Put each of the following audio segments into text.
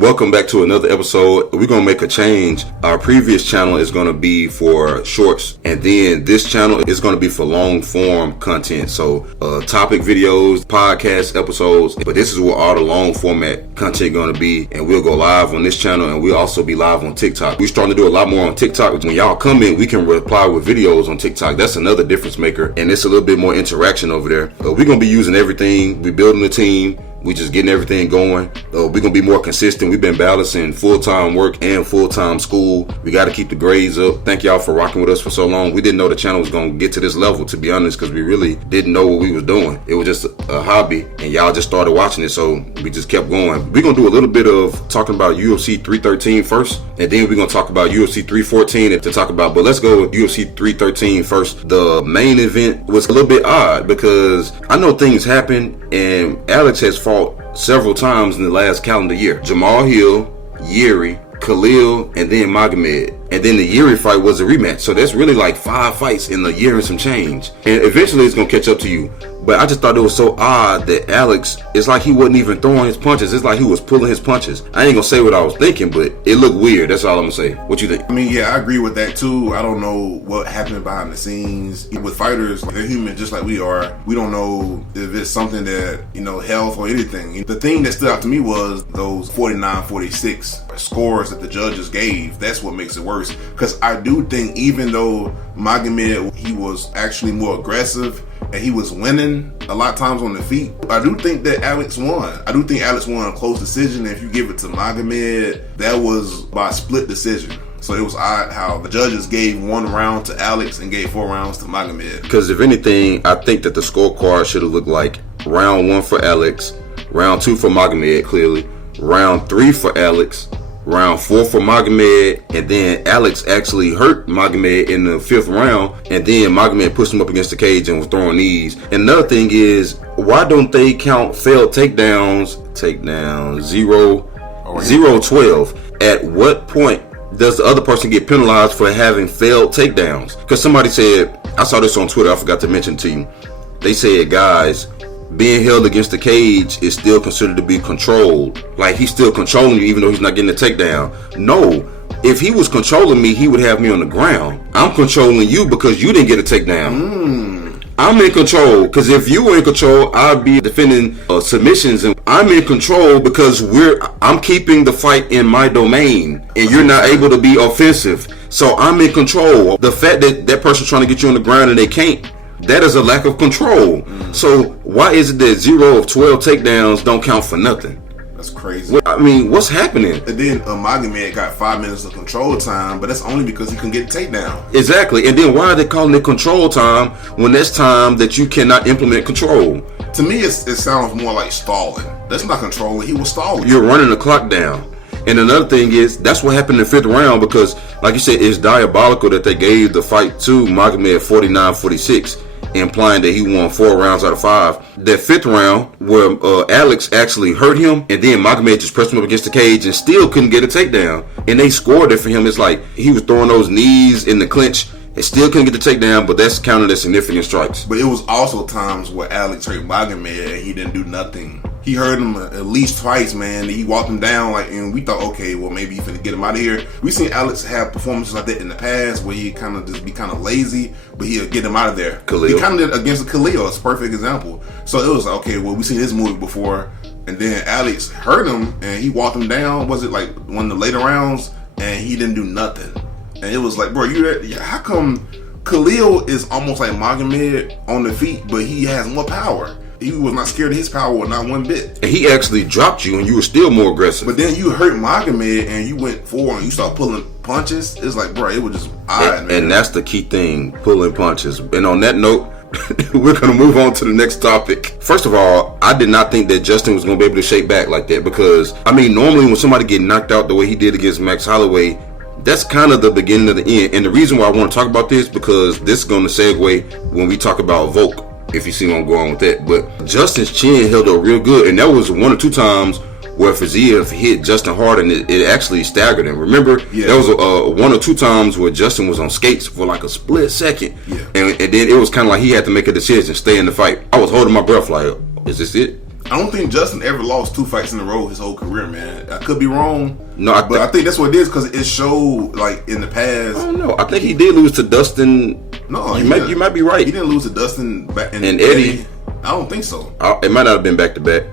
Welcome back to another episode. We're going to make a change. Our previous channel is going to be for shorts, and then this channel is going to be for long form content. So topic videos, podcast episodes, but this is where all the long format content going to be, and we'll go live on this channel, and we'll also be live on TikTok. We're starting to do a lot more on TikTok. When y'all come in, we can reply with videos on TikTok. That's another difference maker, and it's a little bit more interaction over there. We're going to be using everything. We're building a team. We just getting everything going. We're going to be more consistent. We've been balancing full-time work and full-time school. We got to keep the grades up. Thank y'all for rocking with us for so long. We didn't know the channel was going to get to this level, to be honest, because we really didn't know what we was doing. It was just a hobby, and y'all just started watching it, so we just kept going. We're going to do a little bit of talking about UFC 313 first, and then we're going to talk about UFC 314 to talk about, but let's go with UFC 313 first. The main event was a little bit odd because I know things happen, and Alex has fought several times in the last calendar year. Jamal Hill, Yuri, Khalil, and then Magomed. And then the Yuri fight was a rematch. So that's really like 5 fights in a year and some change. And eventually it's going to catch up to you. But I just thought it was so odd that Alex, it's like he wasn't even throwing his punches. It's like he was pulling his punches. I ain't going to say what I was thinking, but it looked weird. That's all I'm going to say. What you think? I mean, yeah, I agree with that too. I don't know what happened behind the scenes. With fighters, they're human just like we are. We don't know if it's something that, health or anything. The thing that stood out to me was those 49-46 scores that the judges gave. That's what makes it worse. Because I do think even though Magomed, he was actually more aggressive, and he was winning a lot of times on the feet, I do think that Alex won. I do think Alex won a close decision. If you give it to Magomed, that was by split decision. So it was odd how the judges gave 1 round to Alex and gave 4 rounds to Magomed. Because if anything, I think that the scorecard should have looked like round 1 for Alex, round 2 for Magomed, clearly, round 3 for Alex, round 4 for Magomed, and then Alex actually hurt Magomed in the 5th round, and then Magomed pushed him up against the cage and was throwing knees. And another thing is, why don't they count failed takedowns, 0-12? At what point does the other person get penalized for having failed takedowns? Because somebody said, I saw this on Twitter, I forgot to mention to you, they said, guys, being held against the cage is still considered to be controlled. Like, he's still controlling you even though he's not getting a takedown. No, if he was controlling me, he would have me on the ground. I'm controlling you because you didn't get a takedown. I'm in control because if you were in control, I'd be defending submissions, and I'm in control because I'm keeping the fight in my domain, and you're not able to be offensive. So I'm in control. The fact that that person's trying to get you on the ground and they can't, that is a lack of control. So why is it that 0 of 12 takedowns don't count for nothing? That's crazy. I mean, what's happening? And then Magomed got 5 minutes of control time, but that's only because he couldn't get a takedown. Exactly. And then why are they calling it control time when that's time that you cannot implement control? To me, it sounds more like stalling. That's not controlling. He was stalling. You're running the clock down. And another thing is, that's what happened in the 5th round because, like you said, it's diabolical that they gave the fight to Magomed 49-46. Implying that he won 4 rounds out of 5. That 5th round where Alex actually hurt him, and then Magomed just pressed him up against the cage and still couldn't get a takedown, and they scored it for him. It's like he was throwing those knees in the clinch and still couldn't get the takedown, but that's counted as significant strikes. But it was also times where Alex hurt Magomed and he didn't do nothing. He hurt him at least twice, man. He walked him down, and we thought, okay, well, maybe he's finna get him out of here. We've seen Alex have performances like that in the past where he kind of just be kind of lazy, but he'll get him out of there. Khalil. He kind of did against Khalil. It's a perfect example. So it was like, okay, well, we've seen this movie before, and then Alex hurt him, and he walked him down. Was it like one of the later rounds? And he didn't do nothing. And it was like, bro, how come Khalil is almost like Magomed on the feet, but he has more power? He was not scared of his power, not one bit. And he actually dropped you, and you were still more aggressive. But then you hurt Magomed, and you went forward, and you started pulling punches. It's like, bro, it was just odd, man. And that's the key thing, pulling punches. And on that note, we're going to move on to the next topic. First of all, I did not think that Justin was going to be able to shake back like that because, I mean, normally when somebody get knocked out the way he did against Max Holloway, that's kind of the beginning of the end. And the reason why I want to talk about this, because this is going to segue when we talk about Volk, if you see where I'm going with that. But Justin's chin held up real good, and that was 1 or 2 times where Fiziev hit Justin hard, and it actually staggered him. Remember, there was 1 or 2 times where Justin was on skates for like a split second, and then it was kind of like he had to make a decision, stay in the fight. I was holding my breath like, is this it? I don't think Justin ever lost 2 fights in a row his whole career, man. I could be wrong. No, but I think that's what it is because it showed like in the past. I don't know. I think he did lose to Dustin. No, you might be right. He didn't lose to Dustin and Eddie. I don't think so. It might not have been back to back.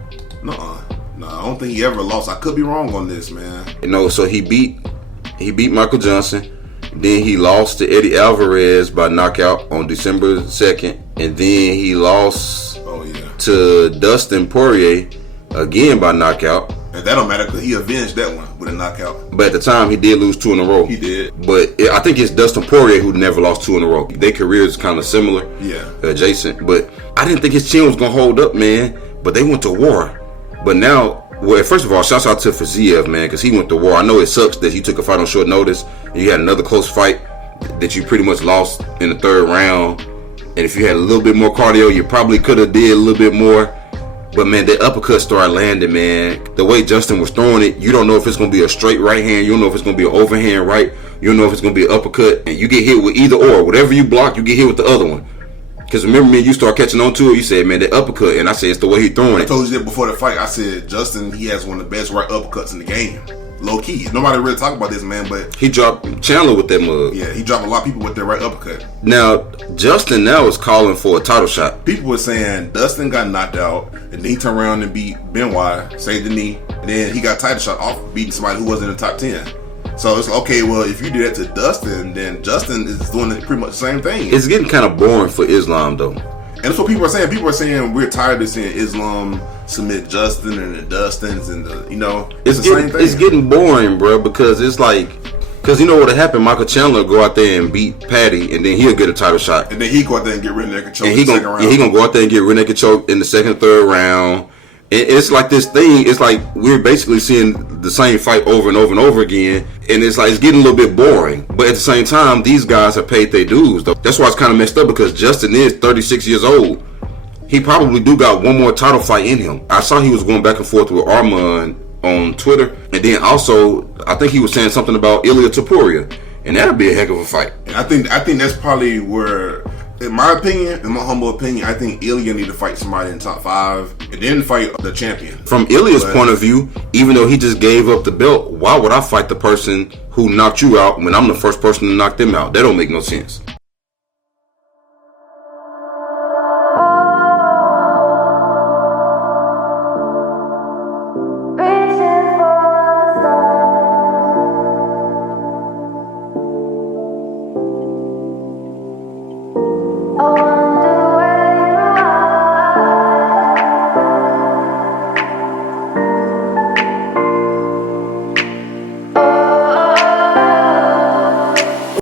No, I don't think he ever lost. I could be wrong on this, man. So he beat Michael Johnson. Then he lost to Eddie Alvarez by knockout on December 2nd. And then he lost to Dustin Poirier again by knockout. And that don't matter because he avenged that one with a knockout. But at the time, he did lose 2 in a row. He did. But I think it's Dustin Poirier who never lost 2 in a row. Their careers kind of similar. Yeah. Adjacent. But I didn't think his chin was going to hold up, man. But they went to war. But now... Well, first of all, shouts out to Fiziev, man, because he went to war. I know it sucks that you took a fight on short notice and you had another close fight that you pretty much lost in the 3rd round. And if you had a little bit more cardio, you probably could have did a little bit more. But, man, the uppercut started landing, man. The way Justin was throwing it, you don't know if it's going to be a straight right hand. You don't know if it's going to be an overhand right. You don't know if it's going to be an uppercut. And you get hit with either or. Whatever you block, you get hit with the other one. Because remember me, you start catching on to it, you said, man, that uppercut. And I said, it's the way he throwing it. I told you that before the fight. I said, Justin, he has one of the best right uppercuts in the game. Low key. Nobody really talk about this, man, but... He dropped Chandler with that mug. Yeah, he dropped a lot of people with their right uppercut. Now, Justin now is calling for a title shot. People were saying Dustin got knocked out, and then he turned around and beat Benoit, saved the knee, and then he got a title shot off beating somebody who wasn't in the top 10. So it's like, okay, well, if you did that to Dustin, then Justin is doing pretty much the same thing. It's getting kind of boring for Islam, though. And that's what people are saying. People are saying we're tired of seeing Islam submit Justin and the Dustins and the, it's the same thing. It's getting boring, bro, because it's like, because you know what happened? Michael Chandler go out there and beat Patty, and then he'll get a title shot. And then he go out there and get rear naked choke in the second round. And he gonna go out there and get rear naked choke in the 2nd, 3rd round. It's like this thing. It's like we're basically seeing the same fight over and over and over again, and it's like it's getting a little bit boring. But at the same time, these guys have paid their dues, though. That's why it's kind of messed up because Justin is 36 years old. He probably do got one more title fight in him. I saw he was going back and forth with Armand on Twitter, and then also I think he was saying something about Ilia Topuria, and that'd be a heck of a fight. And I think that's probably where. In my opinion, in my humble opinion, I think Ilya need to fight somebody in top 5 and then fight the champion. From Ilya's point of view, even though he just gave up the belt, why would I fight the person who knocked you out when I'm the first person to knock them out? That don't make no sense.